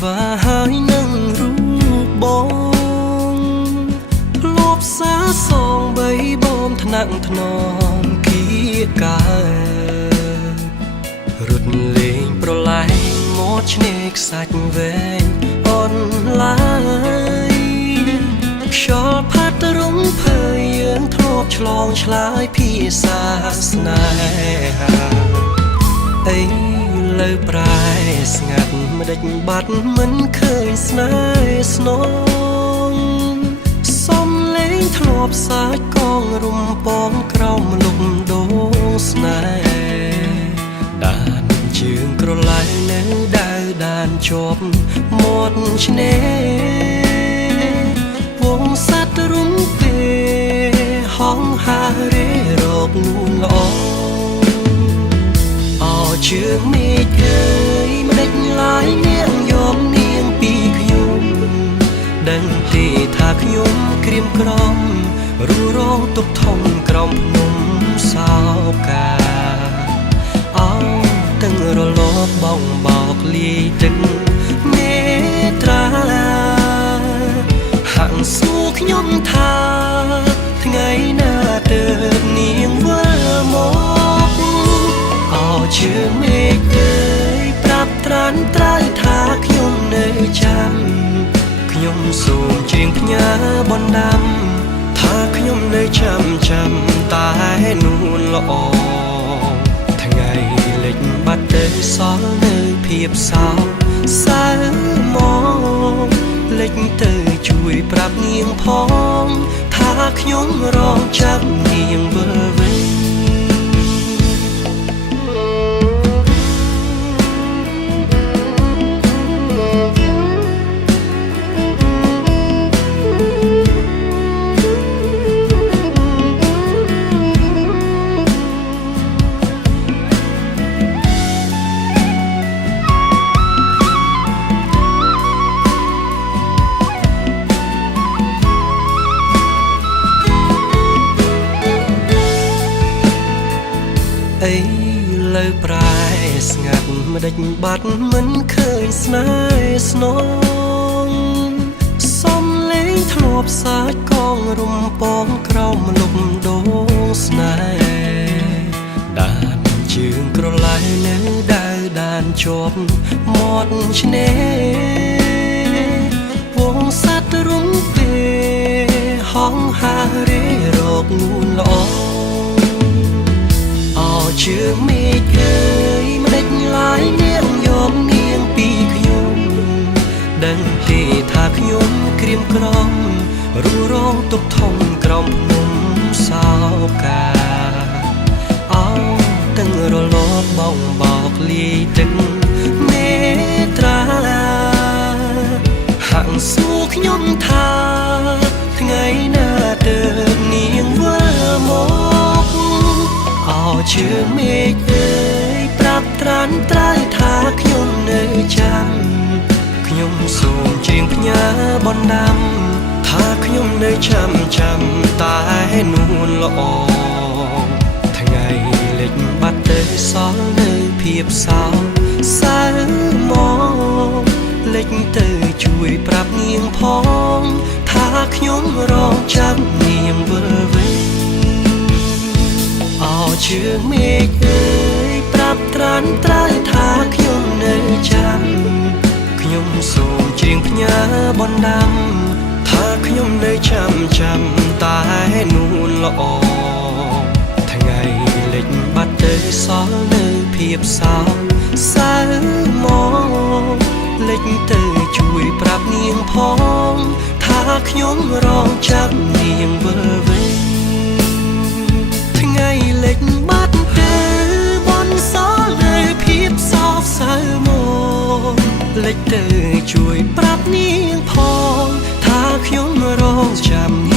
វាហើយនឹងរូបបងធ្លាប់សាសងបីបំថ្នាក់ថ្នមគៀការត់លេងប្រឡែងមកឆ្នេរខ្សាច់វែងអនឡាយខ្យល់ផាត់រំភើយយើងធ្លាប់ឆ្លងឆ្លើយភាសាស្នេហាអីលើប្រែស្ងាត់មិនដេចបាត់មិនឃើញស្នេហ៍ស្នងសំលេងធ្លាប់សាច់កងរំពងក្រោមលំដូងស្នេហ៍ដានជើងក្រឡៃនៅដើរដានជាប់មាត់ឆ្នេរវងសត្វរំពេហងហារេរកនួនល្អជើងមេឃអើយមិនដេចឡាយនាងយកនាងពីខ្ញុំដឹងទេថាខ្ញុំក្រៀមក្រំរួរងទុកធំក្រំភ្នំសោកាអោទាំងរលកបងបោកលាយទឹកមេត្រាហាក់សួរខ្ញុំថាថ្ងៃណាទើបនាងវិលមកជើងមេឃអើយប្រាប់ត្រានត្រើយថាខ្ញុំនៅចាំខ្ញុំសូមជៀងផ្ញើបណ្ដាំថាខ្ញុំនៅចាំតែនួនល្អថ្ងៃលិចបាត់ទៅសល់នៅភាពសោកសៅមកលិចទៅជួយប្រាប់នាងផងថាខ្ញុំរងចាំនាងវិលវិញអីលើប្រែស្ងាត់មិនដេចបាត់មិនឃើញស្នេហ៍ស្នងសំលេងធ្លាប់សាច់កងរំពងក្រោមលំដូងស្នេហ៍ដានជើងក្រឡៃនៅដើរដានជាប់មាត់ឆ្នេរវងសត្វរំពេហងហារេរកនួនល្អជើងមេឃអើយមិនដេចឡាយនាងយកនាងពីខ្ញុំដឹងទេថាខ្ញុំក្រៀមក្រំរួរងទុកធំក្រំភ្នំសោកាអោទាំងរលកបងបោកលាយទឹកមេត្រាហាក់សួរខ្ញុំថាថ្ងៃណាទើបនាងវិលមកជើងមេឃអើយប្រាប់ត្រានត្រើយថាខ្ញុំនៅចាំខ្ញុំសូមជៀងផ្ញើបណ្ដាំថាខ្ញុំនៅចាំតែនួនល្អថ្ងៃលិចបាត់ទៅសល់នៅភាពសោកសៅមកលិចទៅជួយប្រាប់នាងផងថាខ្ញុំរងចាំនាងវិលវិញជើងមេឃអើយប្រាប់ត្រានត្រើយថាខ្ញុំនៅចាំខ្ញុំសូមជៀងផ្ញើបណ្ដាំថាខ្ញុំនៅចាំតែនួនល្អថ្ងៃលិចបាត់ទៅសល់នៅភាពសោកសៅមកលិចទៅជួយប្រាប់នាងផងថាខ្ញុំរងចាំនាងវិលវិញថ្ងៃលិចបាត់ទៅបនសល់នៅភាពសោកសៅមកលិចទៅជួយប្រាប់នាងផងថាខ្ញុំរងចាំ